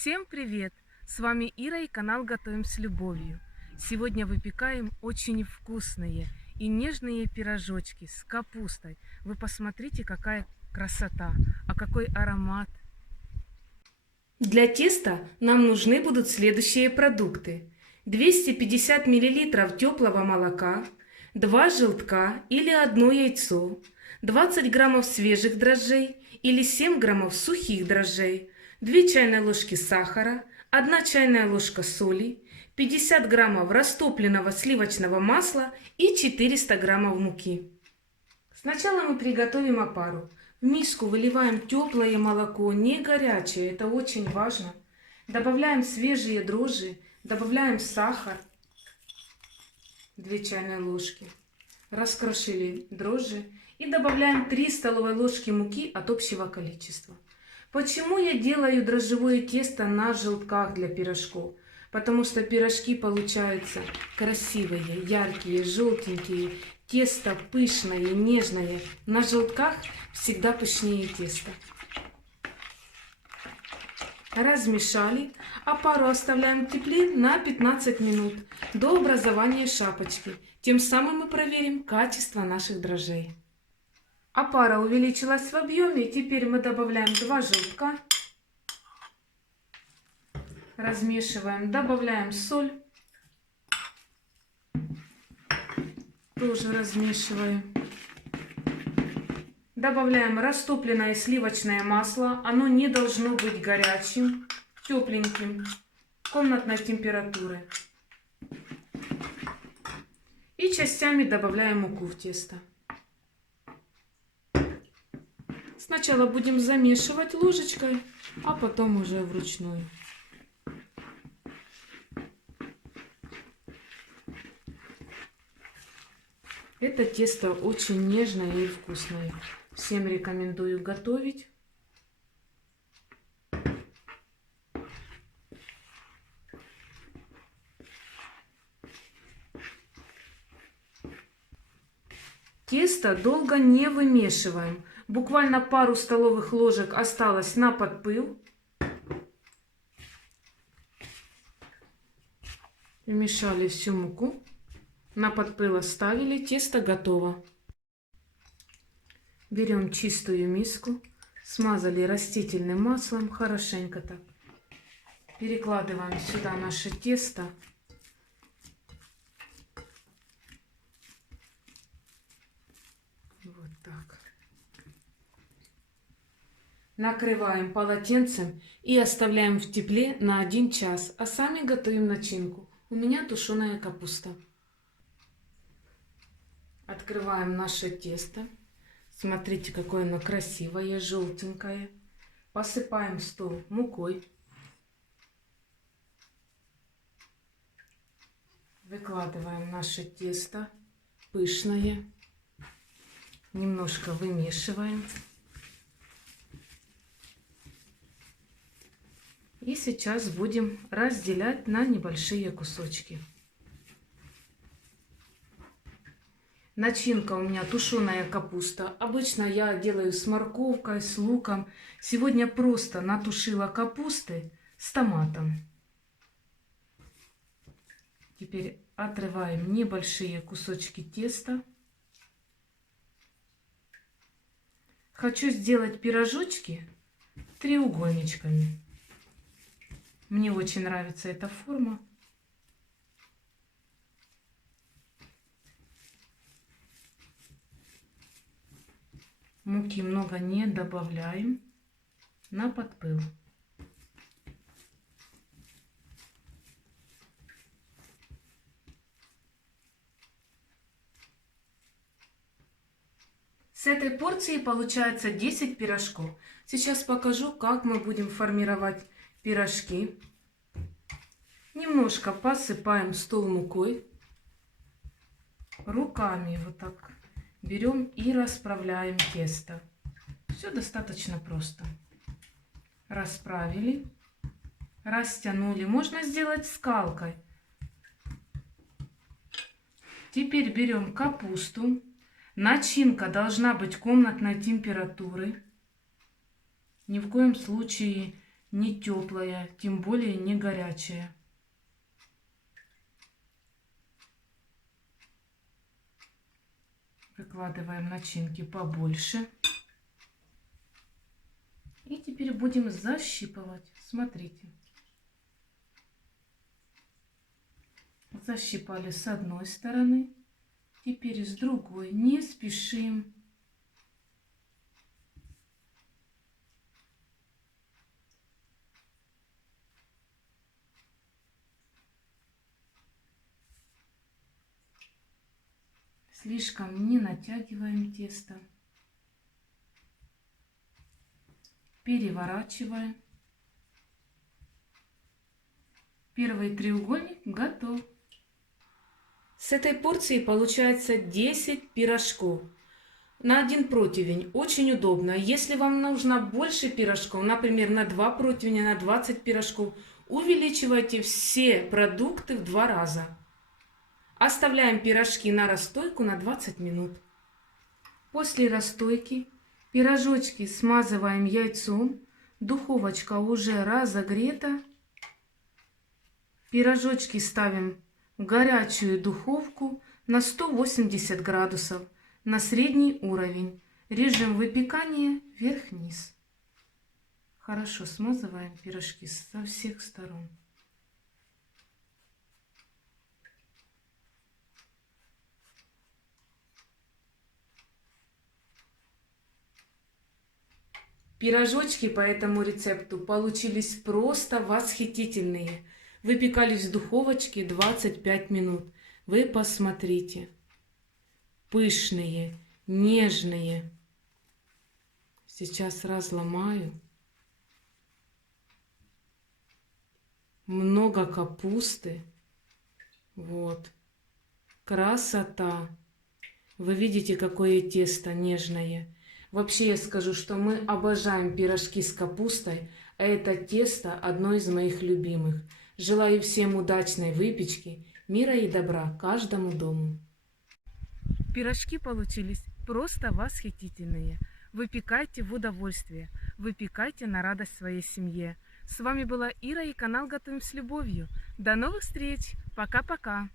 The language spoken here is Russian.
Всем привет! С вами Ира и канал Готовим с любовью. Сегодня выпекаем очень вкусные и нежные пирожочки с капустой. Вы посмотрите, какая красота, а какой аромат. Для теста нам нужны будут следующие продукты. 250 мл теплого молока, 2 желтка или 1 яйцо, 20 граммов свежих дрожжей или 7 граммов сухих дрожжей, 2 чайные ложки сахара, 1 чайная ложка соли, 50 граммов растопленного сливочного масла и 400 граммов муки. Сначала мы приготовим опару. В миску выливаем теплое молоко, не горячее, это очень важно. Добавляем свежие дрожжи, добавляем сахар, 2 чайные ложки. Раскрошили дрожжи и добавляем 3 столовые ложки муки от общего количества. Почему я делаю дрожжевое тесто на желтках для пирожков? Потому что пирожки получаются красивые, яркие, желтенькие. Тесто пышное, нежное. На желтках всегда пышнее тесто. Размешали. Опару оставляем в тепле на 15 минут до образования шапочки. Тем самым мы проверим качество наших дрожжей. Опара увеличилась в объеме. Теперь мы добавляем 2 желтка. Размешиваем. Добавляем соль. Тоже размешиваем. Добавляем растопленное сливочное масло. Оно не должно быть горячим, тепленьким, комнатной температуры. И частями добавляем муку в тесто. Сначала будем замешивать ложечкой, а потом уже вручную. Это тесто очень нежное и вкусное. Всем рекомендую готовить. Тесто долго не вымешиваем. Буквально пару столовых ложек осталось на подпыл. Вмешали всю муку. На подпыл оставили. Тесто готово. Берем чистую миску. Смазали растительным маслом. Хорошенько так. Перекладываем сюда наше тесто. Вот так. Накрываем полотенцем и оставляем в тепле на 1 час. А сами готовим начинку. У меня тушеная капуста. Открываем наше тесто. Смотрите, какое оно красивое, желтенькое. Посыпаем стол мукой. Выкладываем наше тесто пышное. Немножко вымешиваем. И сейчас будем разделять на небольшие кусочки. Начинка у меня тушеная капуста. Обычно я делаю с морковкой, с луком. Сегодня просто натушила капусты с томатом. Теперь отрываем небольшие кусочки теста. Хочу сделать пирожочки треугольничками. Мне очень нравится эта форма. Муки много не добавляем. На подпыл. С этой порции получается 10 пирожков. Сейчас покажу, как мы будем формировать пирожки. Немножко посыпаем стол мукой. Руками вот так берем и расправляем тесто. Все достаточно просто. Расправили, растянули. Можно сделать скалкой. Теперь берем капусту. Начинка должна быть комнатной температуры. Ни в коем случае не теплая, тем более не горячая. Выкладываем начинки побольше. И теперь будем защипывать. Смотрите. Защипали с одной стороны. Теперь с другой. Не спешим. Слишком не натягиваем тесто. Переворачиваем. Первый треугольник готов. С этой порции получается 10 пирожков на один противень. Очень удобно. Если вам нужно больше пирожков, например, на 2 противня, на 20 пирожков, увеличивайте все продукты в 2 раза. Оставляем пирожки на расстойку на 20 минут. После расстойки пирожочки смазываем яйцом. Духовочка уже разогрета. Пирожочки ставим в горячую духовку на 180 градусов на средний уровень. Режим выпекания вверх-вниз. Хорошо смазываем пирожки со всех сторон. Пирожочки по этому рецепту получились просто восхитительные. Выпекались в духовочке 25 минут. Вы посмотрите. Пышные, нежные. Сейчас разломаю. Много капусты. Вот. Красота. Вы видите, какое тесто нежное. Вообще я скажу, что мы обожаем пирожки с капустой, а это тесто одно из моих любимых. Желаю всем удачной выпечки, мира и добра каждому дому. Пирожки получились просто восхитительные. Выпекайте в удовольствие, выпекайте на радость своей семье. С вами была Ира и канал Готовим с любовью. До новых встреч! Пока-пока!